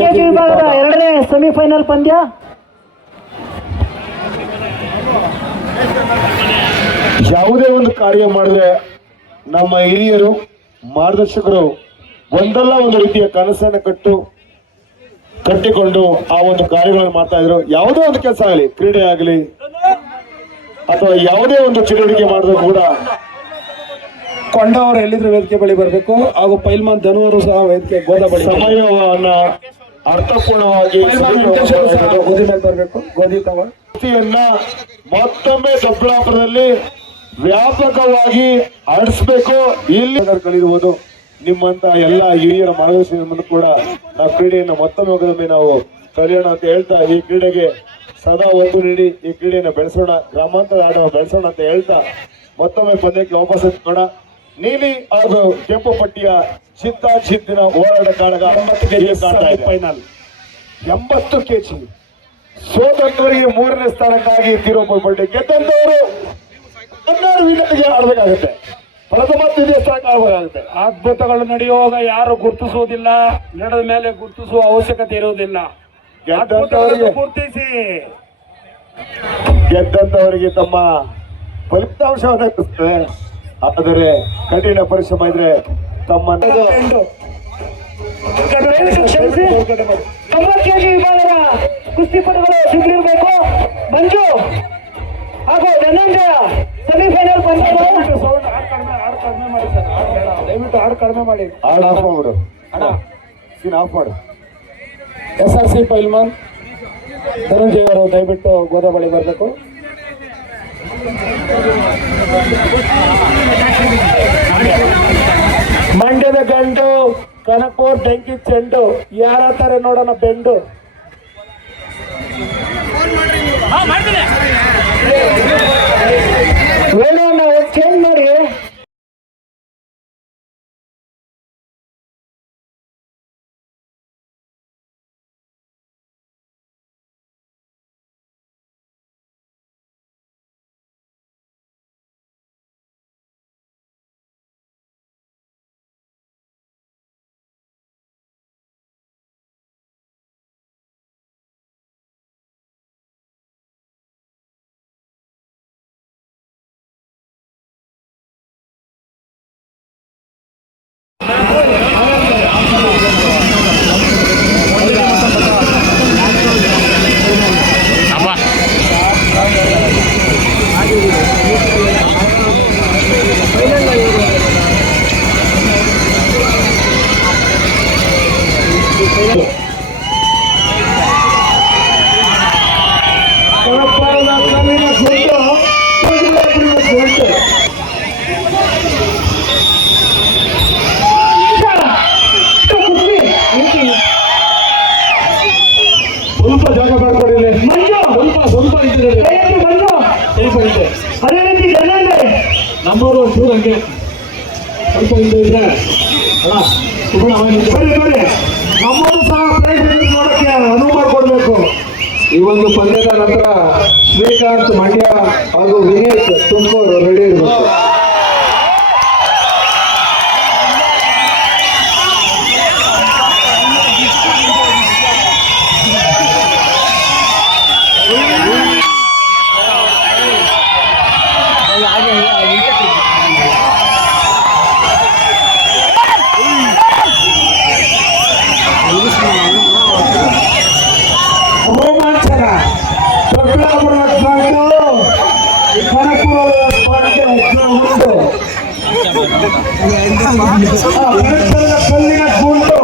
KG ವಿಭಾಗದ ಎರಡನೇ semifinal ಪಂದ್ಯ. ಯಾವುದೇ ಒಂದು ಕಾರ್ಯ ಮಾಡಿದ್ರೆ ನಮ್ಮ ಹಿರಿಯರು ಮಾರ್ಗದರ್ಶಕರು ಒಂದಲ್ಲ ಒಂದು ರೀತಿಯ ಕನಸನ್ನು ಕಟ್ಟಿಕೊಂಡು ಆ ಒಂದು ಕಾರ್ಯಗಳನ್ನು ಮಾಡ್ತಾ ಇದ್ರು. ಯಾವುದೇ ಒಂದು ಕೆಲಸ ಆಗಲಿ, ಕ್ರೀಡೆ ಆಗಲಿ ಅಥವಾ ಯಾವುದೇ ಒಂದು ಚಟುವಟಿಕೆ ಮಾಡಿದ್ರು ಕೂಡ ಕೊಂಡ ಅವರು ಎಲ್ಲಿದ್ರು ವೇದಿಕೆ ಬಳಿ ಬರಬೇಕು. ಹಾಗೂ ಪೈಲ್ಮಾನ್ ಧನುವರು ಸಹ ವೇದಿಕೆ ಗೋದ ಬಳಿ ಸಮಯವನ್ನ ಅರ್ಥಪೂರ್ಣವಾಗಿ ಗೋಧಿ ಮೇಲೆ ಬರಬೇಕು. ಗೋಧಿ ಕೃತಿಯನ್ನ ಮತ್ತೊಮ್ಮೆ ದೊಡ್ಡಬಳ್ಳಾಪುರದಲ್ಲಿ ವ್ಯಾಪಕವಾಗಿ ಹರಡಿಸ್ಬೇಕು. ಇಲ್ಲಿ ಕಲಿಯುವುದು ನಿಮ್ಮಂತ ಎಲ್ಲ ಹಿರಿಯರ ಮಾರ್ಗದರ್ಶನವನ್ನು ಕೂಡ ನಾವು ಕ್ರೀಡೆಯನ್ನು ಮತ್ತೊಮ್ಮೆ ನಾವು ಕಲಿಯೋಣ ಅಂತ ಹೇಳ್ತಾ, ಈ ಕ್ರೀಡೆಗೆ ಸದಾ ಒತ್ತು ನೀಡಿ ಈ ಕ್ರೀಡೆಯನ್ನು ಬೆಳೆಸೋಣ, ಗ್ರಾಮಾಂತರ ಆಟ ಬೆಳೆಸೋಣ ಅಂತ ಹೇಳ್ತಾ ಮತ್ತೊಮ್ಮೆ ಪಂದ್ಯಕ್ಕೆ ವಾಪಸ್ ನೋಡ. ನೀಲಿ ಹಾಗೂ ಕೆಂಪು ಪಟ್ಟಿಯ ಚಿತ್ತಿನ ಹೋರಾಟ ಕಾಳಗ 80 ಕೆಜಿ ಕಾಣ್ತಾ ಇದೆ. ಫೈನಲ್ 80 ಕೆಜಿ ಸೋತಂತವರಿಗೆ 3ನೇ ಸ್ಥಾನಕ್ಕಾಗಿ ತೀರ್ಪು ಗೆದ್ದಂತವರು 12 ವಿಕೆಟ್ಗೆ ಆಡಬೇಕಾಗುತ್ತೆ. ಪ್ರಥಮ ದ್ವಿತೀಯ ಸ್ಥಾನಕ್ಕೆ ಆಡಬೇಕಾಗುತ್ತೆ. ಅದ್ಭುತಗಳು ನಡೆಯುವಾಗ ಯಾರು ಗುರುತಿಸುವುದಿಲ್ಲ, ನಡೆದ ಮೇಲೆ ಗುರುತಿಸುವ ಅವಶ್ಯಕತೆ ಇರುವುದಿಲ್ಲ. ಗುರುತಿಸಿ ಗೆದ್ದಂತವರಿಗೆ ತಮ್ಮ ಫಲಿತಾಂಶವನ್ನು ಕೊಡುತ್ತದೆ. ಆದರೆ ಕಠಿಣ ಪರಿಶ್ರಮ ಇದ್ರೆ ತಮ್ಮ 90 ಕೆಜಿ ವಿಭಾಗದ ಕುಸ್ತಿಪಟುಗಳು ಸಿದ್ಧರಿರಬೇಕು. ಮಂಜು ಹಾಗೂ ಧನಂಜಯ ಸೆಮಿಫೈನಲ್ ಪಂದ್ಯಗಳು. ದಯವಿಟ್ಟು ಹಾಡು ಕಡಿಮೆ ಮಾಡಿ. ಹಾಡು ಆಫ್ ಮಾಡ್ಬಿಡು, ಸೀನ್ ಆಫ್ ಮಾಡು. SRC ಪೈಲ್ಮಾನ್ ಧನಂಜಯ ಅವರು ದಯವಿಟ್ಟು ಗೋದ ಬಳಿ ಬರಬೇಕು. ಮಂಡ್ಯದ ಗಂಡು ಕನಕಪುರ್ ಬೆಂಕಿ ಚೆಂಡು ಯಾರತ್ತಾರೆ ನೋಡೋಣ ಬೆಂಡು. ಚೇಂಜ್ ಮಾಡಿ. ಸ್ವಲ್ಪ ಜಾಗ ಮಾಡ್ಕೊಡಿಲ್ಲ. ಸ್ವಲ್ಪ ಅದೇ ರೀತಿ ನಮ್ಮವರು ಒಂಚೂರು ಹಂಗೆ ಸ್ವಲ್ಪ ಹಿಂದೆ ಇದ್ರೆ ನಮ್ಮವರು ಸಹ ನೋಡಕ್ಕೆ ಅನುವು ಮಾಡಿಕೊಡ್ಬೇಕು. ಈ ಒಂದು ಪಂದ್ಯದ ನಂತರ ಶ್ರೀಕಾಂತ್ ಮಂಡ್ಯ ಹಾಗೂ ವಿನೀತ್ ತುಮಕೂರು ರೆಡಿ ಇರಬೇಕು. ಕಲ್ಲಿನ ಗುಂಡು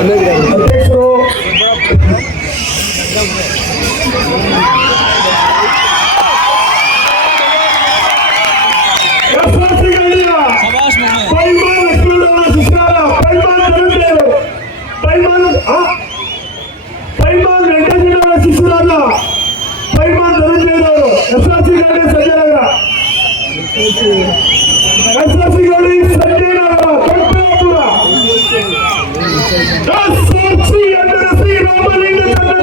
ಅಧ್ಯಕ್ಷರು ಪೈಲ್ಮಾನ್ ವೆಂಕಟೇಶ್ವರ ಶಿಶುರಾಜ, ಪೈಲ್ಮಾನ್ ಧನಂಜಯರವರು, SRC ಗಾಡಿ ಸಂಜಯನಗರ, SRC ಗಾಡಿ ಸಂಜಯನಗರ, ದೊಡ್ಡಬಳ್ಳಾಪುರ, SRC ಎಂದರೆ ಶ್ರೀ ರಾಮಲಿಂಗ ಕನ್ನಡ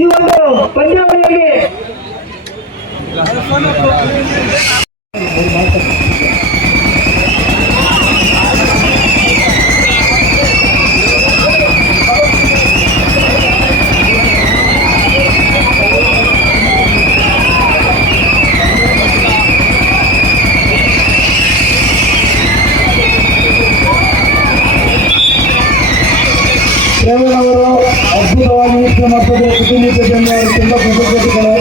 ಈ ಒಂದು ಪಂದ್ಯಾವಳಿಯಲ್ಲಿ ಅವರು ಅದ್ಭುತವಾಗಿ ವೀಕ್ಷಣೆ ಮಾಡ್ತಾರೆ. ಪ್ರತಿನಿಧಿಗಳಿಂದ ಅವರಿಗೆ ತುಂಬ ಕೃತಜ್ಞತೆಗಳು.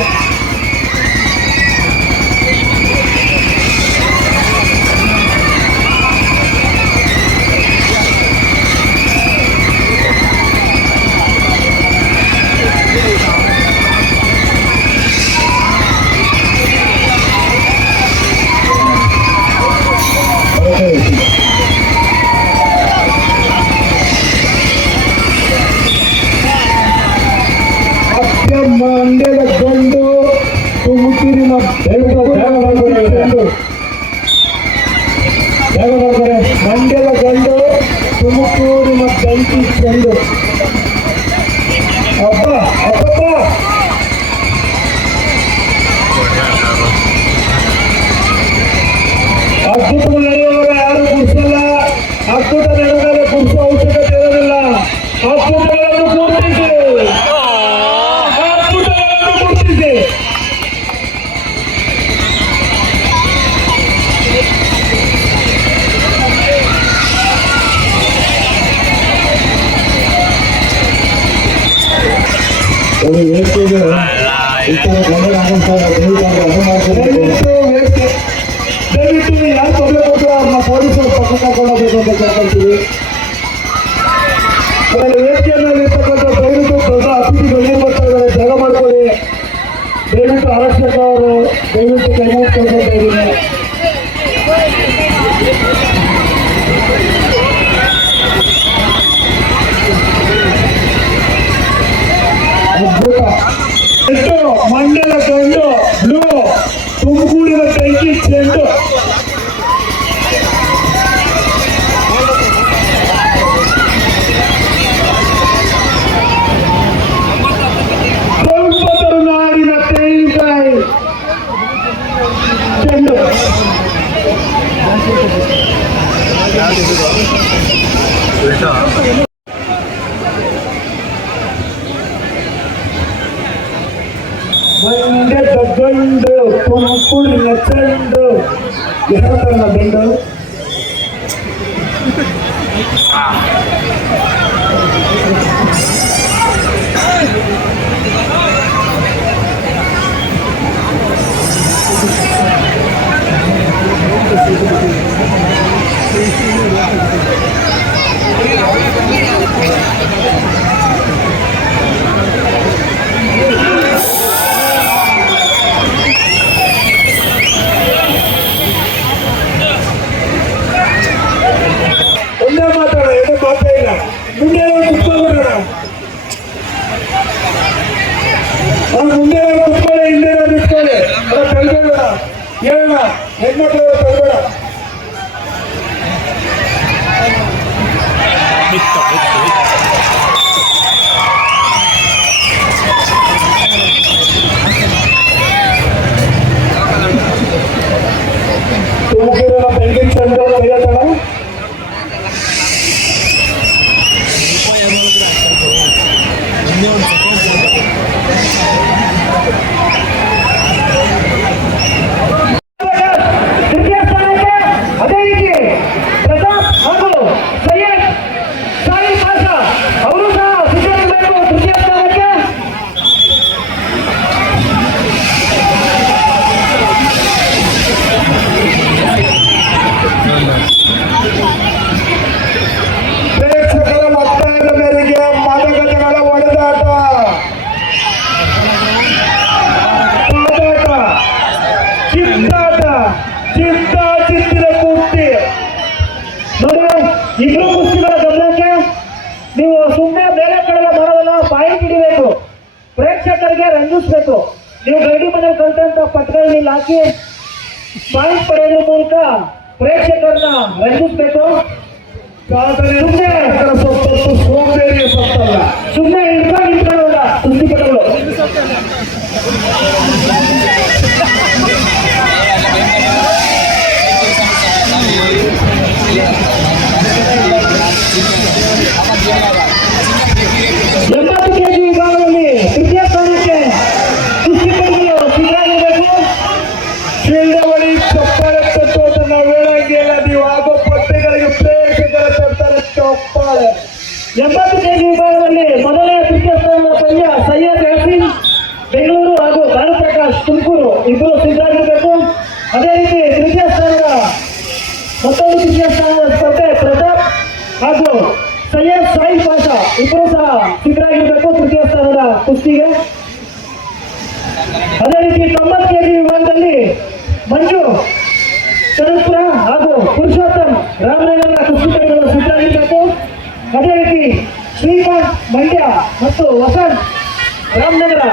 ಮಂಡ್ಯದ ಗಂಡು ತುಮಕೂರಿನ ಮಂಡ್ಯದ ಗಂಡು ತುಮಕೂರಿನ ಬೆಂಕಿ ಚೆಂಡು. ಅಪ್ಪ ಅಪ್ಪಪ್ಪ ಅದ್ಭುತ ನಡೆಯುವಾಗ ಯಾರು ಗುಡಿಸಲ್ಲ. ಅದ್ಭುತ ನಡೆದಾಗ ಗುಡಿಸೋ ಅವಶ್ಯಕತೆ ಇರೋದಿಲ್ಲ. ಅದ್ಭುತಗಳನ್ನು ಗುರುತಿಸಿ ದಯವಿಟ್ಟು ಯಾರು ತೊಂದರೆ ಕೊಟ್ಟು ಅವ್ರನ್ನ ಪೊಲೀಸರು ಪಕ್ಕ ಕರ್ಕೊಂಡು ಹೋಗ್ಬೇಕು ಅಂತ ಕೇಳ್ಕೊಳ್ತೀವಿ. ಆಮೇಲೆ ವೇದಿಕೆಯಲ್ಲಿ ಇರ್ತಕ್ಕಂಥ ದಯವಿಟ್ಟು ದೊಡ್ಡ ಅತಿಥಿಗಳು ಏನು ಬರ್ತಾ ಇದ್ದಾರೆ ಜಾಗ ಮಾಡ್ಕೊಳ್ಳಿ. ದಯವಿಟ್ಟು ಆರಕ್ಷಕ ಅವರು ದಯವಿಟ್ಟು ಕೈ ಮುಗಿಸ್ಕೊಳ್ತಾ ಇದ್ದೀನಿ. ಅದ್ಭುತ. ಎಷ್ಟು ಮಂಡ್ಯದ ಗಂಡು ಬ್ಲೂ ತುಮಕೂರಿನ ಬೆಂಕಿ ಚೆಂಡು. ನಾಡಿನ ತೆಂಗಿನಕಾಯಿ ಚೆಂಡು. ಮಂಡ್ಯದ ಗಂಡು ತುಮಕೂರಿನ ಚೆಂಡು. ಹೇಳ್ತಾರಲ್ಲ ಬೆಂಡು. ಒಂದೇ ಮಾತಾಡ, ಏನೂ ಮಾತೇ ಇಲ್ಲ. ಮುಂದೆ ಕುತ್ಕೊಳ್ಳೋಣ, ಮುಂದೆ ಕುತ್ಕೊಳ್ಳಿ, ಹಿಂದೆ ನಿಂತ್ಕೊಳ್ಳಿ. ತಳ್ಬೇಡ, ಹೇಳೋಣ ಹೆಣ್ಮಕ್ಳು ತಳ್ಬೇಡ. ತುಮಕೂರಿನ ಬೆಂಕಿ ಚೆಂಡು ಕೈಯತ್ತಣ. ಅದೇ ರೀತಿ ಪ್ರತಾಪ್ ಹಾಗೂ ಸೈಯದ್ ಸಾಯಿ ಪಾಷಾ ಅವರು ಸಹ ಸಿದ್ಧರಿರಬೇಕು ತೃತೀಯ ಸ್ಥಾನಕ್ಕೆ. ಪ್ರೇಕ್ಷಕರ ಒತ್ತಾಯದ ಮೇರೆಗೆ ಮತಗಟ್ಟೆಗಳ ಹೊಡೆದಾಟ, ಪಾದಾಟ, ಕಿತ್ತಾಟ, ಚಿತ್ತಿರ ಕುಸ್ತಿ. ನೋಡಿ, ಇಬ್ರು ಕುಸ್ತಿಗಳ ಗಮನಕ್ಕೆ ನೀವು ಸುಮ್ಮನೆ ಬೇರೆ ಕಡೆ ಮಾಡೋದಲ್ಲ, ಪಾಯಿಂಟ್ ಹಿಡಿಬೇಕು, ಪ್ರೇಕ್ಷಕರಿಗೆ ರಂಜಿಸ್ಬೇಕು. ನೀವು ಗರಡಿ ಮನೆಯಲ್ಲಿ ಕಲ್ತಂತ ಪಟ್ಟಗಳನ್ನ ಇಲ್ಲಿ ಹಾಕಿ ಪಾಯಿಂಟ್ ಪಡೆಯೋದ್ರ ಮೂಲಕ ಪ್ರೇಕ್ಷಕರನ್ನ ರಂಜಿಸ್ಬೇಕು. ಸಾಧನೆ ಸುಮ್ನೆ ಸೊತ್ತು ಸೋಂಬೇರಿಯ ಸೊತ್ತಲ್ಲ. ಸುಮ್ಮನೆ ನಿಂತ್ಕೊಳ್ಳೋಲ್ಲ ಕುಸ್ತಿಪಟುಗಳು. ಎಂಬತ್ತು ಕೆಜಿ ವಿಭಾಗದಲ್ಲಿ ತೃತೀಯ ಸ್ಥಾನಕ್ಕೆ ಕುಸ್ತಿಪಟುಗಳು ಸಿದ್ಧರಾಗಿರಬೇಕು. ಚೀಲವಳಿ ಚಪ್ಪಾಳೆ ತಟ್ಟುವುದನ್ನ ವೇಳಂಗಿಲ್ಲ. ನೀವು ಆಗೋ ಪಟ್ಟೆಗಳಿಗೆ ಪ್ರೇಕ್ಷಕರ ತರ್ತಾರೆ ಚಪ್ಪಾಳೆ. 80 ಕೆಜಿ ವಿಭಾಗದಲ್ಲಿ ಮೊದಲನೇ ತೃತೀಯ ಸ್ಥಾನದ ಪಂದ್ಯ ಸೈಯದ್ ಯಾಸೀನ್ ಬೆಂಗಳೂರು ಹಾಗೂ ಭಾನುಪ್ರಕಾಶ್ ತುಮಕೂರು ಇಬ್ಬರು ಸಿದ್ಧರಾಗಿರಬೇಕು. ಅದೇ ರೀತಿ ಮತ್ತೊಂದು ತೃತೀಯ ಸ್ಥಾನದ ಸ್ಪರ್ಧೆ ಪ್ರತಾಪ್ ಹಾಗೂ ಸೈಯದ್ ಸಾಯಿ ಪಾಷಾ ಇಬ್ಬರು ಸಹ ಸಿದ್ಧರಾಗಿರಬೇಕು ತೃತೀಯ ಸ್ಥಾನದ ಕುಸ್ತಿಗೆ. ಅದೇ ರೀತಿ 90 ಕೆಜಿ ವಿಭಾಗದಲ್ಲಿ ಮಂಜು ಚರಸ್ಪುರ ಹಾಗೂ ಪುರುಷೋತ್ತಮ್ ರಾಮನಗರ ಕುಸ್ತಿಪಟುಗಳು ಸಿದ್ಧರಾಗಿರಬೇಕು. ಅದೇ ರೀತಿ ಶ್ರೀಕಾಂತ್ ಮಂಡ್ಯ ಮತ್ತು ವಸಂತ್ ರಾಮನಗರ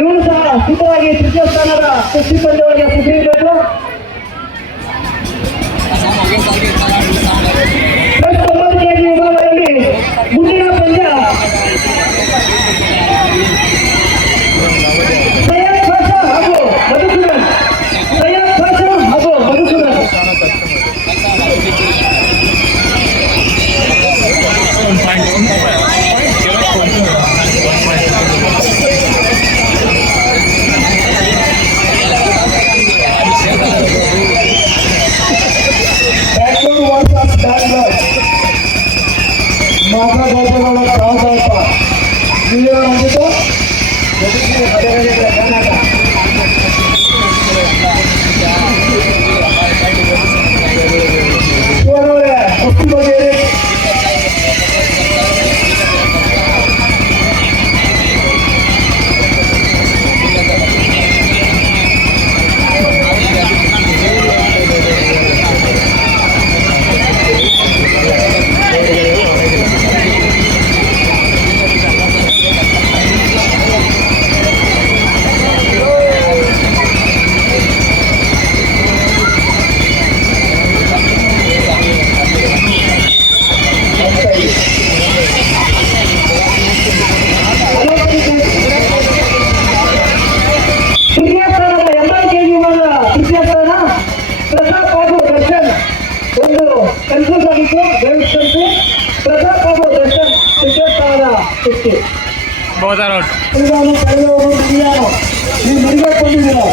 ಇವರು ಸಹ ಸಿದ್ಧವಾಗಿ ತೃತೀಯ ಸ್ಥಾನದ ಕುಸ್ತಿ ಪಂದ್ಯಗಳಿಗೆ ಸಿದ್ಧರಿರಬೇಕು. 90 ಕೆಜಿ ವಿಭಾಗದಲ್ಲಿ ಮುಂದಿನ ಪಂದ್ಯ ಸೈಯದ್ ಪಾಷಾ ಹಾಗೂ ಮಧುಸೂದನ್. ಸೈಯದ್ ಪಾಷಾ ಹಾಗೂ ಮಧುಸೂದನ್. ಬ್ಯಾಂಗ್ಳೂರು ವರ್ಸಸ್ ಬ್ಯಾಂಗ್ಳೂರ್. ಮಾತಾಡೋದನ್ನ ಕಾದಾಟ ನೀವೇನಾಗಿತ್ತು ಕುಸ್ತಿ ಬಗ್ಗೆ ತೃತೀಯ ಸ್ಥಾನದ 80 ಕೆಜಿ ವಿಭಾಗದ ತೃತೀಯ ಸ್ಥಾನ ಪ್ರತಾಪ್ ಹಾಗೂ ದರ್ಶನ್. ಒಂದು ಕನ್ಫ್ಯೂಸ್ ಆಗಿತ್ತು, ದಯವಿಟ್ಟು ಪ್ರತಾಪ್ ಹಾಗೂ ದರ್ಶನ್ ತೃತೀಯ ಸ್ಥಾನದ ಕುಸ್ತಿ. ನೀವು ಮರಿಬೇಕು ಬಂದಿದ್ದೀರಾ.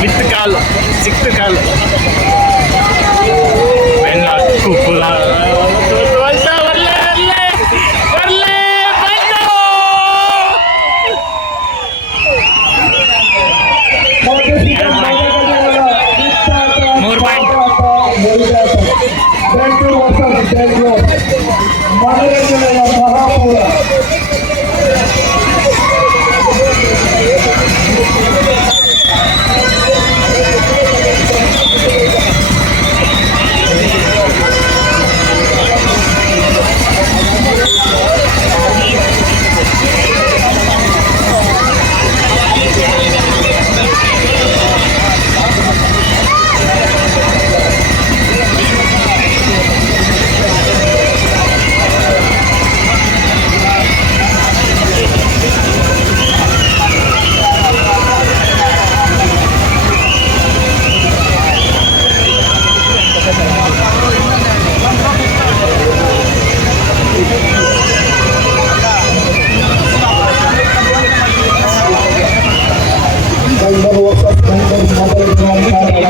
With Gal, 6th Gal. When Kupula. More point. Bangalore versus Bangalore ಮನರಂಜನೆಯ ಮಹಾಪೂರ. ಬೆಂಗಳೂರು ವರ್ಸಸ್ ಬೆಂಗಳೂರು ಮೊದಲ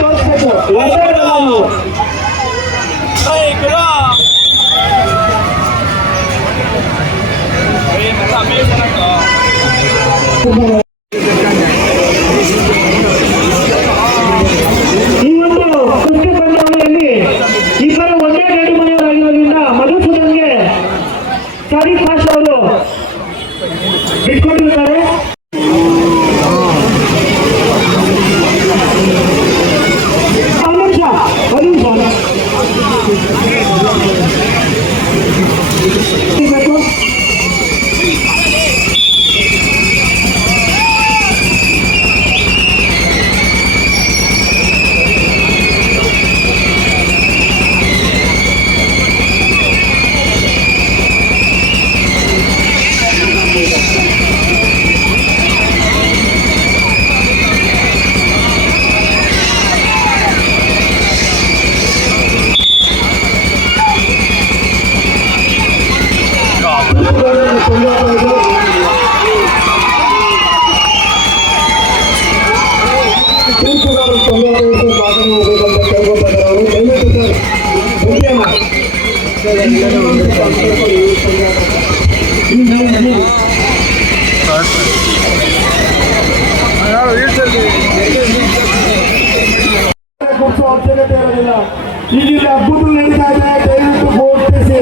ತೋರಿಸ್ಬೇಕು ನಾವು ಈ ಒಂದು ಕುಸ್ತಿ ಪಂದ್ಯಾವಳಿಯಲ್ಲಿ ಇಬ್ಬರು ಒಂದೇ ಗಡಿ ಮನೆಯವರಾಗಿರೋದ್ರಿಂದ ಮಧುಸೂದನ್ಗೆ ಸಾದಿಕ್ ಪಾಷಾ ಅವರು ಬಿಟ್ಕೊಟ್ಟಿರ್ತಾರೆ. ಅವಶ್ಯಕತೆ ಇರೋದಿಲ್ಲ. ಈಗ ಹಬ್ಬಗಳು ನಡೀತಾ ಇದೆ, ದಯವಿಟ್ಟು ಘೋಷಿಸಿ.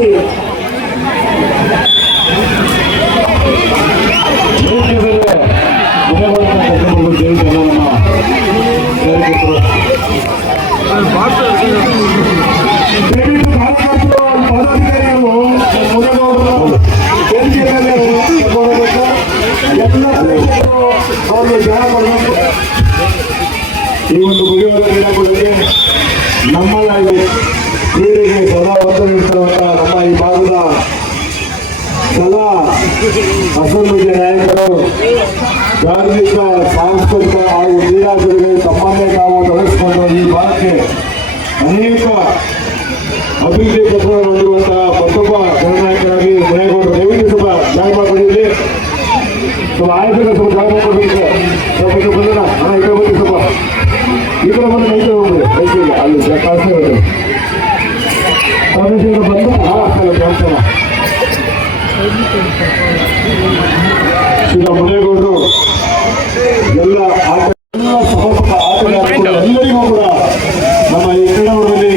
ದಯವಿಟ್ಟು ಕಾರ್ಯಕರ್ತರು ಪದಾಧಿಕಾರಿಗಳು ಎಲ್ಲ ಅವರು ಜನ ಮಾಡಬೇಕು. ಈ ಒಂದು ಮುಗಿಯುವ ದಿನಗಳಲ್ಲಿ ನಮ್ಮಲ್ಲಿ ಕ್ರೀಡೆಗೆ ಸದಾ ಒತ್ತು ನೀಡುತ್ತಿರುವಂತ ನಮ್ಮ ಈ ಭಾಗದ ಎಲ್ಲ ಅಸಂಖ್ಯ ನಾಯಕರು, ಧಾರ್ಮಿಕ, ಸಾಂಸ್ಕೃತಿಕ ಹಾಗೂ ಕ್ರೀಡಾಪಟುಗಳು ತಮ್ಮನ್ನೇ ತಾವು ತೊಡಗಿಸಿಕೊಂಡು ಈ ಭಾಗಕ್ಕೆ ಅನೇಕ ಅಭಿವೃದ್ಧಿ ಪತ್ರ ಹೊಂದಿರುವಂತಹ ಮತ್ತೊಬ್ಬ ಜನನಾಯಕರಾಗಿ ಮುನೇಗೌಡರು. ದಯವಿಟ್ಟು ಸ್ವಲ್ಪ ಜಾಗ ಮಾಡಿಕೊಳ್ಳಿ, ಸ್ವಲ್ಪ ಆಯೋಜಕ ಸ್ವಲ್ಪ ಜಾಗ ಮಾಡಿಕೊಡ್ಬೇಕು. ಸ್ವಲ್ಪ ಇದು ಬಂದಿಲ್ಲ ಹಣ ಈಗ ಬಂದು ಸ್ವಲ್ಪ ಈ ಕಡೆ ಬಂದು ನೈಟ್ ಹೋಗ್ಬೋದು, ನೈಟ್ ಇಲ್ಲ ಅಲ್ಲಿ ಕಾಸು ಹೋಗ್ಬೋದು. ಬಂದು ಜಾಸ್ತಿ ಈಗ ಮುನೇಗೌಡರು ಎಲ್ಲ ಆಟ ಸಮರ್ಪಕ ಆಟಗಾರರು ಎಲ್ಲರಿಗೂ ಕೂಡ ನಮ್ಮ ಈ ಕ್ರೀಡಾಂಗಣದಲ್ಲಿ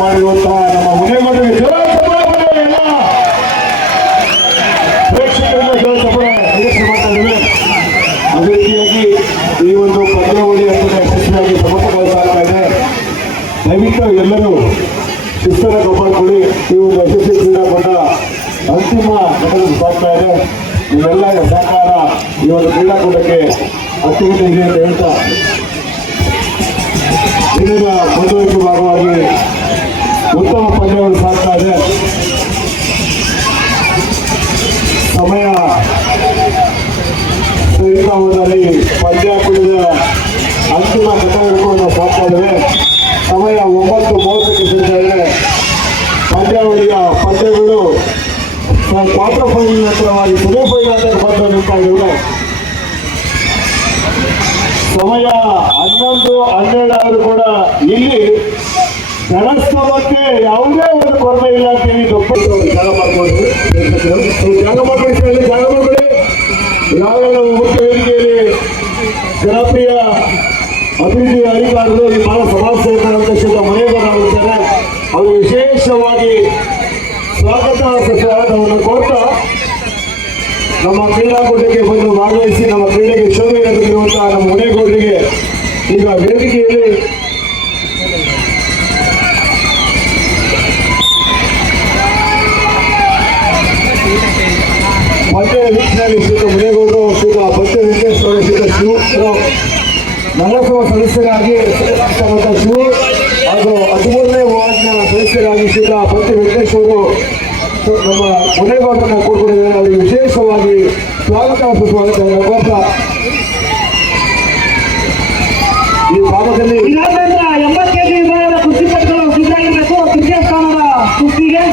ಮಾಡಿರುವಂತಹ ನಮ್ಮ ಮುನೇಗೌಡರಿಗೆ ಎಲ್ಲ ಪ್ರೇಕ್ಷಕರಿಂದ ನಿರೀಕ್ಷೆ ಮಾಡ್ತಾ ಇದ್ದೇವೆ. ಅದೇ ರೀತಿಯಾಗಿ ಈ ಒಂದು ಪಂದ್ಯಾವಳಿ ಅಂತ ಯಶಸ್ವಿಯಾಗಿ ಸಮರ್ಪಕವಾಗಿ ಸಾಗ್ತಾ ಇದೆ. ದಯವಿಟ್ಟು ಎಲ್ಲರೂ ಶಿಸ್ತನ್ನು ಕಾಪಾಡಿಕೊಳ್ಳಿ. ಈ ಒಂದು ಯಶಸ್ವಿ ಕ್ರೀಡಾಪಟ ಅಂತಿಮ ಘಟ್ಟದಲ್ಲಿ ಸಾಗ್ತಾ ಇದೆ. ನೀವೆಲ್ಲ ಸಹಕಾರ ಈ ಒಂದು ಕ್ರೀಡಾಕೂಟಕ್ಕೆ ಅತ್ಯಂತ ಇದೆ ಅಂತ ಹೇಳ್ತಾ ದಿನದ ಮುಂದುವರಿಕೆ ಭಾಗವಾಗಿ ಉತ್ತಮ ಪಂದ್ಯಗಳು ಸಾಗ್ತಾ ಇದೆ. ಸಮಯ ಸರಿತಾ ಹೋದಲ್ಲಿ ಪಂದ್ಯಾಕೂಟದ ಅಂತಿಮ ಘಟ್ಟಗಳು ಸಾಗ್ತಾ ಇದ್ದೇವೆ. ಸಮಯ 9:30ಕ್ಕೆ ಸಿಗ್ತಾ ಇದೆ. ಪಂದ್ಯಾವಳಿಯ ಪಂದ್ಯಗಳು ಕ್ವಾರ್ಟರ್ ಫೈನಲ್ ನಂತರವಾಗಿ ಸೆಮಿಫೈನಲ್ ಅಂತ ಬಂದು ನಿಲ್ತಾ ಇದ್ದೇವೆ. ಸಮಯ 11:12 ಆದರೂ ಕೂಡ ಇಲ್ಲಿ ಜನಸ್ತಮಕ್ಕೆ ಯಾವುದೇ ಒಂದು ಕೊರತೆ ಇಲ್ಲ ಅಂತ ಹೇಳಿ ಜಾಗ ಮಾಡ್ಬೋದು. ಜಾಗ ಮಾಡ್ಕೊಳ್ಳಿ, ಜಾಗ ಮಾಡ್ಕೊಳ್ಳಿ. ಯಾವೆಲ್ಲ ಮುಖ್ಯ ವೇದಿಕೆಯಲ್ಲಿ ಜನಪ್ರಿಯ ಅಭಿವೃದ್ಧಿ ಅಧಿಕಾರಿಗಳು ಈ ಮಾನವ ಸಮಾಜ ಸೇವಕರ ಅಧ್ಯಕ್ಷರ ಮುನೇಗೌಡರಾಗಿದ್ದಾರೆ. ಅವರು ವಿಶೇಷವಾಗಿ ಸ್ವಾಗತವನ್ನು ಕೋರ್ತಾ ನಮ್ಮ ಕ್ರೀಡಾಕೂಟಕ್ಕೆ ಬಂದು ಭಾಗವಹಿಸಿ ನಮ್ಮ ಕ್ರೀಡೆಗೆ ಶೋಭೆ ನೀಡುತ್ತಿರುವಂತಹ ನಮ್ಮ ಮುನೇಗೌಡರಿಗೆ ಈಗ ವೇದಿಕೆಯಲ್ಲಿ ಪಂದ್ಯ ವೀಕ್ಷಣೆಯಲ್ಲಿ ಶ್ರೀತ ಮುನೇಗೌಡರು, ಶ್ರೀತ ಪಂದ್ಯ ವೆಂಕಟೇಶ್ವರ, ಶ್ರೀತ ಶಿವರಾವ್ ನಗರಸಭಾ ಸದಸ್ಯರಾಗಿ ಶಿವ ಹಾಗೂ 13ನೇ ವಾರ್ಡ್ನ ಸದಸ್ಯರಾಗಿ ಶ್ರೀತ ಪಂದ್ಯ ವೆಂಕಟೇಶ್ವರು ನಮ್ಮ ಮುನೇಗೌಡರನ್ನ ಕೂಡಿಕೊಂಡಿದ್ದಾರೆ. ಅವರಿಗೆ ವಿಶೇಷವಾಗಿ ಸ್ವಾಗತ ಸುಸ್ವಾಗತವನ್ನು ಕೋರ್ತಾ ಈ ಭಾಗದಲ್ಲಿ 80 kg ವಿಭಾಗದ ಕುಸ್ತಿಪಟುಗಳು ಸಿದ್ಧರಾಗಿರಬೇಕು. ತೃತೀಯ ಸ್ಥಾನದ ಕುಸ್ತಿಗೆ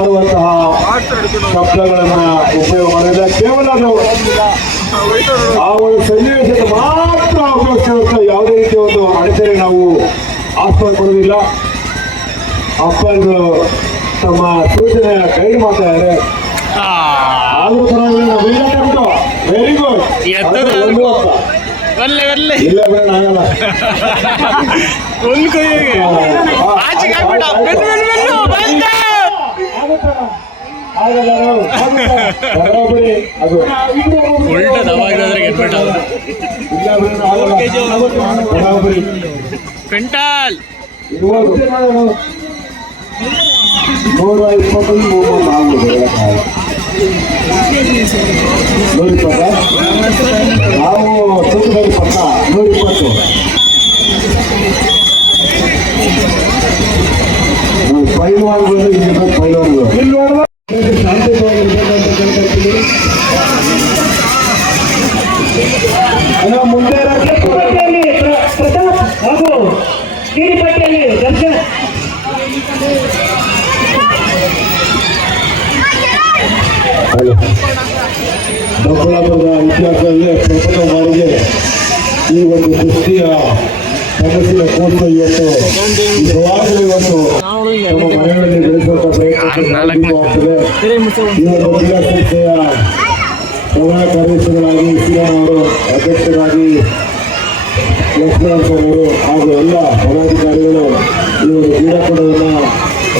ಮಾಡುವಂತಹ ಶಬ್ದಗಳನ್ನ ಉಪಯೋಗ ಮಾಡಿದ್ರೆ ಕೇವಲ ಅದು ಆ ಒಂದು ಸನ್ನಿವೇಶದ ಮಾತ್ರ ಉಪಯೋಗಿಸಿರುತ್ತೆ. ಯಾವುದೇ ರೀತಿಯ ಒಂದು ಅಡೆತಡೆ ನಾವು ಆಸ್ಪದ ಕೊಡುವುದಿಲ್ಲ. ಅಪ್ಪಂದು ತಮ್ಮ ಸೂಚನೆ ಗೈಡ್ ಮಾಡ್ತಾರೆ. ಆದ್ರೂ ಪರವಾಗಿಲ್ಲ, ವೆರಿ ಗುಡ್. ಇಲ್ಲ ಬೇಡ ಆಗಲ್ಲ. ಬರೋಬ್ಬರಿ ಅದು ಬರೋಬ್ಬರಿ ಕ್ವಿಂಟಾಲ್ ಇರ್ಬೋದು. 120 ಮೂವತ್ತು ಆಗ್ಬೋದು. 120 ನಾವು ತೂಕದಲ್ಲಿ ಪಕ್ಕ 120 ಪೈಲ್ವಾನ್ಗಳು ಇಲ್ಲಿ ಪೈಲ್ವಾನ್ಗಳು ಮುಂದೆ ಪಟ್ಟಿಯಲ್ಲಿ ಪ್ರತಾಪ್ ಹಾಗೂ ನೀಲಿ ಪಟ್ಟಿಯಲ್ಲಿ ದರ್ಶನ್. ದೊಡ್ಡಬಳ್ಳಾಪುರದ ಇತಿಹಾಸದಲ್ಲೇ ಪ್ರಥಮ ಬಾರಿಗೆ ಈ ಒಂದು ಕುಸ್ತಿಯ ಸಮಸ್ಯೆಯ ಕೋರ್ಸ್ ಇವತ್ತು ನಿಜವಾಗಲೂ ಇವತ್ತು ನಮ್ಮ ಮನೆಗಳಲ್ಲಿ ಬೆಳೆಸುವಂತ ಪ್ರಯತ್ನ ಆಗ್ತದೆ. ಈ ಒಂದು ಕ್ರೀಡಾ ಸಂಸ್ಥೆಯ ಪ್ರಧಾನ ಕಾರ್ಯದರ್ಶಿಗಳಾಗಿ ಶ್ರೀರಾಮ್ ಅವರು, ಅಧ್ಯಕ್ಷರಾಗಿ ಲಕ್ಷ್ಮಣ್ ಅವರು ಹಾಗೂ ಎಲ್ಲ ಪದಾಧಿಕಾರಿಗಳು ಈ ಒಂದು ಕ್ರೀಡಾಕೂಟವನ್ನು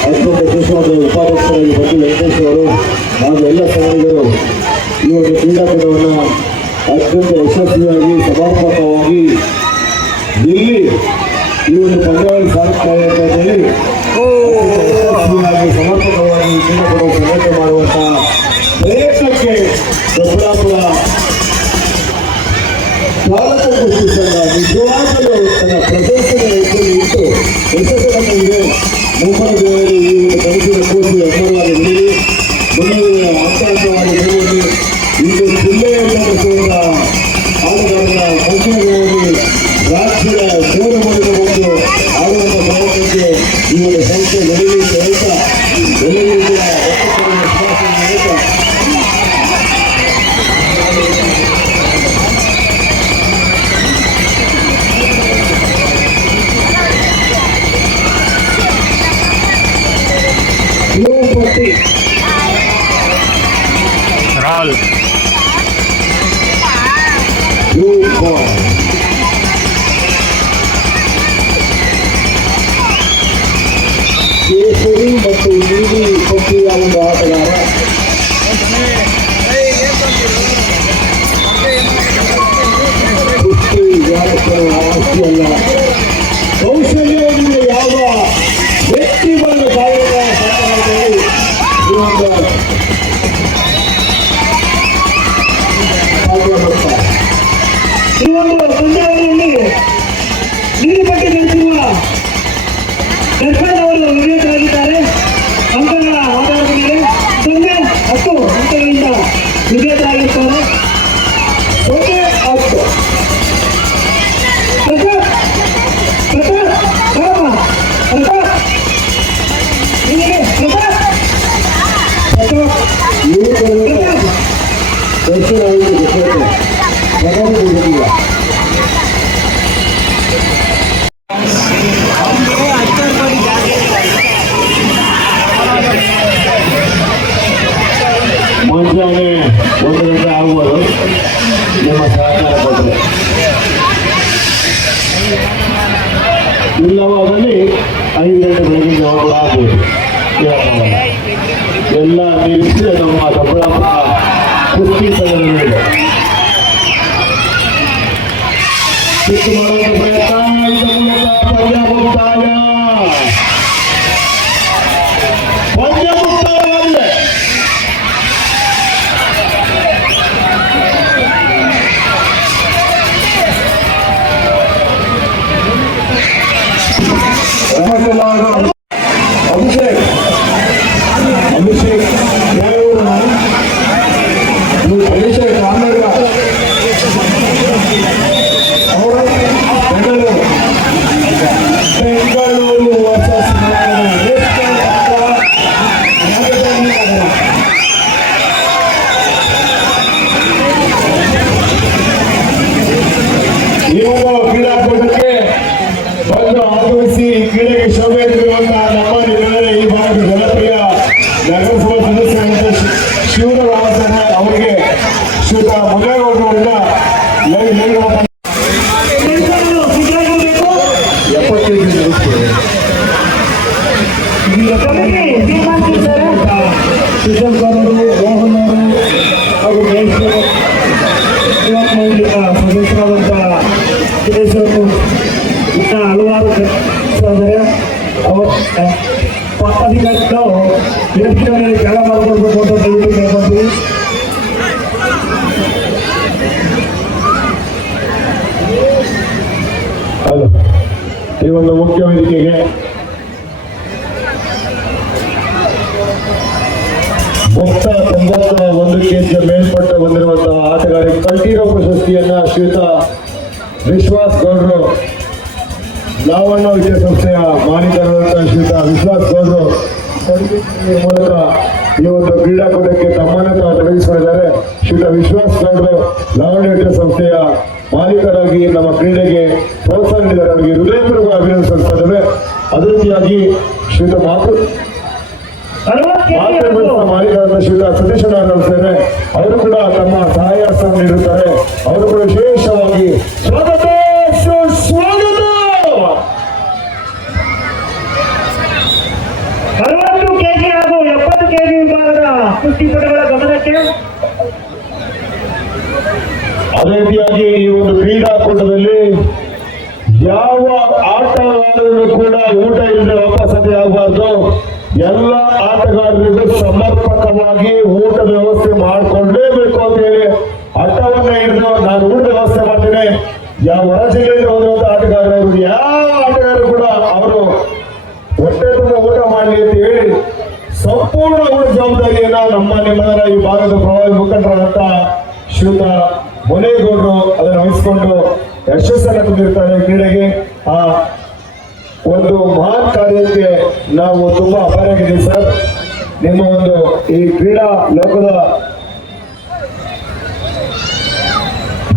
ಅತ್ಯಂತ ಯಶಸ್ವಾದ ಉಪಾಧ್ಯಕ್ಷರಾಗಿ ಬಂದು ವೆಂಕಟೇಶ್ ಅವರು ಹಾಗೂ ಎಲ್ಲ ಸಮಾಜಗಳು ಈ ಒಂದು ಕ್ರೀಡಾಕೂಟವನ್ನು ಅತ್ಯಂತ ಯಶಸ್ವಿಯಾಗಿ ಸಮರ್ಪಕವಾಗಿ ಇಲ್ಲಿ ಈ ಒಂದು ಪಂದ್ಯಾವಳಿ ಸಾಗುತ್ತಾ ಇದೆ ಅಂತ ಹೇಳಿ ಯಶಸ್ವಿಯಾಗಿ ಸಮರ್ಪಕವಾಗಿ ಕ್ರೀಡಾಕೂಟ ಸಂಘಟನೆ ಮಾಡುವಂತಹ ಪ್ರಯತ್ನಕ್ಕೆ ದೊಡ್ಡಬಳ್ಳಾಪುರ ಸ್ವಾಗತ ಕುಸ್ತಿ ಸಂಘ ನಿಜವಾಗಲೂ ತನ್ನ ಪ್ರಶಂಸನೆ ಇಟ್ಟು ಯಶಸ್ಸನ್ನು ಇದೆ. ಮುಂಬೈ ಜಿಲ್ಲೆಯಲ್ಲಿ ಈ ಒಂದು ಕನಸಿನ ಕೋರ್ಸಿ ಅಮ್ಮವಾಗಿ ಬೆಳೆದಿ ಮುಂದಿನ ಹಂತವಾಗಿ ಬೆಳೆಯಲ್ಲಿ ಇಂದು ಜಿಲ್ಲೆಯಿಂದ ನಡೆಸುವ ಆಟಗಾರರ ಸಂಖ್ಯೆಗಳಲ್ಲಿ ರಾಜ್ಯದ ಮೂರು ಮಂದಿರ ಬಂದು ಆಡುವಂಥ ಪ್ರಯತ್ನಕ್ಕೆ ಈ ಒಂದು ಸಂಸ್ಥೆ ಬೆಳೆಯಲಿ ಹೇಳ್ತಾ ಎಲ್ಲರಿಗೂ ಹೇಳ್ತಾ ರಾಲ್ ಕೇಸರಿ ಮತ್ತು ನೀಲಿ ಪಟ್ಟಿಯ ಒಂದು ಆಟಗಾರ ಕುಸ್ತಿ ವ್ಯಾಪಕರ ಆಸ್ತಿಯಲ್ಲ, ಕೌಶಲ್ಯವನ್ನು ಯಾವ ವ್ಯಕ್ತಿ ಬಂದ ಕಾರ್ಯ ಸಾಧನೆಯಲ್ಲಿ ಈ ಒಂದು ಈ ಒಂದು ಪಂದ್ಯಾವಳಿಯಲ್ಲಿ ನೀಲಿ ಪಟ್ಟಿ ಧರಿಸಿರುವ ದರ್ಶನ್ ಅವರು ವಿಜೇತರಾಗಿದ್ದಾರೆ. ಅಂಕಗಳ ಆಧಾರದ ಮೇಲೆ 0-10 ಅಂಕಗಳಿಂದ ವಿಜೇತರಾಗಿರ್ತಾರೆ. 0-10 ಪ್ರತಾಪ್ ಬರಮ್ಮ. ಪ್ರತಾಪ್ ನಿಮಗೆ ಪ್ರತಾಪ್ ದರ್ಶನ ಮುಂಜಾನೆ 1 ಗಂಟೆ ಆಗ್ಬೋದು. ನಿಮ್ಮ ಸಹಕಾರ ಕೊಟ್ಟರೆ ಇಲ್ಲವಾದಲ್ಲಿ 5 ಗಂಟೆ ಬೆಳಗಿನ ಜಾವ ಕೂಡ ಆಗ್ಬೋದು. ಎಲ್ಲ ನಿಲ್ಲಿಸಿ ನಮ್ಮ ದೊಡ್ಡಬಳ್ಳಾಪುರ ಕುಸ್ತಿ ಸಂಘಟನೆ ಶಿಸ್ತು ಮಾಡುವಂತ ಪ್ರಯತ್ನ ಪಂದ್ಯ ಮುಕ್ತಾಯ ಪಂದ್ಯ ಅಭಿಷೇಕ್ ಅಭಿಷೇಕ್ ರಾಮನಗರ ಅವರು ಬೆಂಗಳೂರು ಇದ್ದಾರೆ ಅವರಿಗೆ ಶ್ರೀಯುತ ಮುನೇಗೌಡರಿಂದ ಕೆಲಸಗಳು ಸಿದ್ಧವಾಗಿರ್ಬೇಕು. 70 ಕೆಜಿ ನಿಲ್ಲಿಸ್ತೀವಿ. ಕಮಿಟಿ ತೀರ್ಮಾನಿಸಿದ್ದಾರೆ. ಕಿಶನ್ ಅವರು, ಮೋಹನ್ ಅವರು ಹಾಗೂ ಮಹೇಶ್ವರ ಸದಸ್ಯರಾದಂಥ ಸುರೇಶ್ ಅವರು ಇನ್ನ ಹಲವಾರು ಸದಸ್ಯರಿದ್ದಾರೆ. ಅವರು ಪದಾಧಿಕಾರಿಗಳು ಎಲೆಕ್ಷನ್ ಕೆಳ ಮಾಡಿಕೊಡ್ಬೇಕು ಅಂತ ದಯವಿಟ್ಟು ಕೇಳ್ಕೊಂತೀವಿ. ಹಲೋ, ಈ ಒಂದು ಮುಖ್ಯ ವೇದಿಕೆಗೆ ಮೊತ್ತ 91 ಕೆಜಿಯ ಮೇಲ್ಪಟ್ಟ ಬಂದಿರುವಂತಹ ಆಟಗಾರರಿಗೆ ಕಂಠೀರವ ಪ್ರಶಸ್ತಿಯನ್ನ ಶ್ರೀಯುತ ವಿಶ್ವಾಸ್ ಗೌಡ್ರು, ಲಾವಣ್ಯ ವಿದ್ಯಾಸಂಸ್ಥೆಯ ಮಾಲೀಕರಾದಂತಹ ಶ್ರೀಯುತ ವಿಶ್ವಾಸ್ ಗೌಡ್ರು ಮೂಲಕ ಈ ಒಂದು ಕ್ರೀಡಾಕೂಟಕ್ಕೆ ತಮ್ಮನ್ನು ತಾವು ತೊಡಗಿಸಿಕೊಂಡಿದ್ದಾರೆ. ಶ್ರೀಯುತ ವಿಶ್ವಾಸ್ ಗೌಡ್ರು ಲಾವಣ್ಯ ವಿದ್ಯಾಸಂಸ್ಥೆಯ ಮಾಲೀಕರಾಗಿ ನಮ್ಮ ಕ್ರೀಡೆಗೆ ಪ್ರೋತ್ಸಾಹ ನೀಡಿದ್ದಾರೆ. ಅವರಿಗೆ ಹೃದಯಪೂರ್ವಕ ಅಭಿನಂದಿಸ್ತಾ ಇದ್ದೇವೆ. ಅದೇ ರೀತಿಯಾಗಿ ಶ್ರೀಯುತ ಮಾಲೀಕರಾದ ಶ್ರೀಯುತ ಸತೀಶ್ ಸೇನೆ ಅವರು ಕೂಡ ತಮ್ಮ ಸಹಾಯ ಹಸ್ತವನ್ನು ನೀಡುತ್ತಾರೆ. ಅವರು ಕೂಡ ವಿಶೇಷವಾಗಿ ಸ್ವಾಗತ ಸುಸ್ವಾಗತ. 60 ಕೆಜಿ ಹಾಗೂ 70 ಕೆಜಿ ವಿಭಾಗದ ಕುಸ್ತಿಪಟುಗಳ ಗಮನಕ್ಕೆ. ಅದೇ ರೀತಿಯಾಗಿ ಈ ಒಂದು ಕ್ರೀಡಾಕೂಟದಲ್ಲಿ ಯಾವ ಆಟಗಾರರು ಕೂಡ ಊಟ ಇಲ್ಲದೆ ವಾಪಸ್ಸತಿ ಆಗಬಾರ್ದು. ಎಲ್ಲ ಆಟಗಾರರಿಗೂ ಸಮರ್ಪಕವಾಗಿ ಊಟದ ವ್ಯವಸ್ಥೆ ಮಾಡಿಕೊಳ್ಳಲೇಬೇಕು ಅಂತ ಹೇಳಿ ಹಠವನ್ನ ಹಿಡಿದು ನಾನು ಊಟದ ವ್ಯವಸ್ಥೆ ಮಾಡ್ತೇನೆ. ಯಾವ ಹೊರ ಜಿಲ್ಲೆಯಿಂದ ಹೋದಂತ ಆಟಗಾರರು ಯಾವ ಆಟಗಾರರು ಕೂಡ ಅವರು ಹೊಟ್ಟೆ ತುಂಬ ಊಟ ಮಾಡಲಿ ಅಂತ ಹೇಳಿ ಸಂಪೂರ್ಣ ಊಟ ಜವಾಬ್ದಾರಿಯನ್ನ ನಿಮ್ಮದರ ಈ ಭಾಗದ ಪ್ರಭಾವಿ ಮುಖಂಡರಾದಂತ ಶ್ರೀಯುತ ಮುನೇಗೌಡರು ಅದನ್ನು ವಹಿಸಿಕೊಂಡು ಯಶಸ್ಸನ್ನು ತಂದಿರ್ತಾರೆ ಕ್ರೀಡೆಗೆ. ಆ ಒಂದು ಮಹಾನ್ ಕಾರ್ಯಕ್ಕೆ ನಾವು ತುಂಬಾ ಅಪಾರಾಗಿದ್ದೀವಿ ಸರ್. ನಿಮ್ಮ ಒಂದು ಈ ಕ್ರೀಡಾ ಲೋಕದ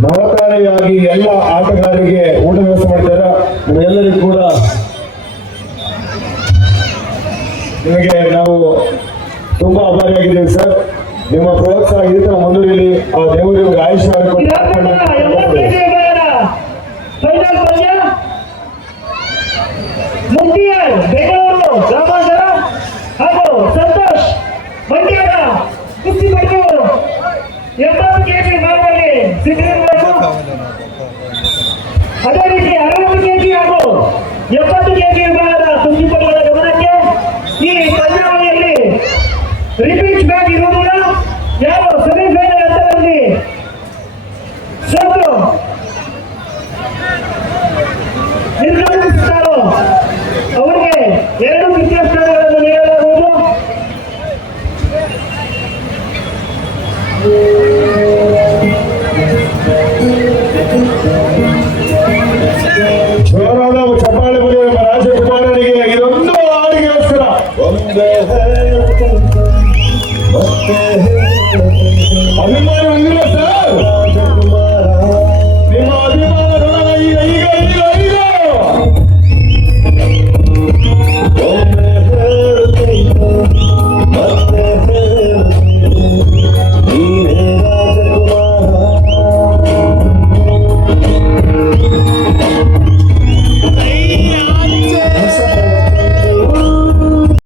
ನವತಾರೆಯಾಗಿ ಎಲ್ಲ ಆಟಗಾರರಿಗೆ ಊಟ ವ್ಯವಸ್ಥೆ ಮಾಡಿದ್ದಾರೆ. ನಿಮಗೆಲ್ಲರಿಗೂ ಕೂಡ ನಿಮಗೆ ನಾವು ತುಂಬಾ ಅಭಾರಿಯಾಗಿದ್ದೀವಿ ಸರ್. ನಿಮ್ಮ ಪ್ರೋತ್ಸಾಹ ಈ ತರ ಮುಂದುವರಿಯಲಿ. ಆ ದೇವರಿಗೆ ಆಯುಷ್ಯ ಫೈನಲ್ ಪಂದ್ಯ ಮುಕ್ತಿಯಾರ್ ಬೆಂಗಳೂರು ಗ್ರಾಮಾಂತರ ಹಾಗೂ ಸಂತೋಷ್ ಮಂಡ್ಯದ ಕುಸ್ತಿಪಟು 80 ಕೆಜಿ ವಿಭಾಗದಲ್ಲಿ ಸಿದ್ಧರಿರಬೇಕು. ಅದೇ ರೀತಿ 60 ಕೆಜಿ ಹಾಗೂ 70 ಕೆಜಿ ವಿಭಾಗ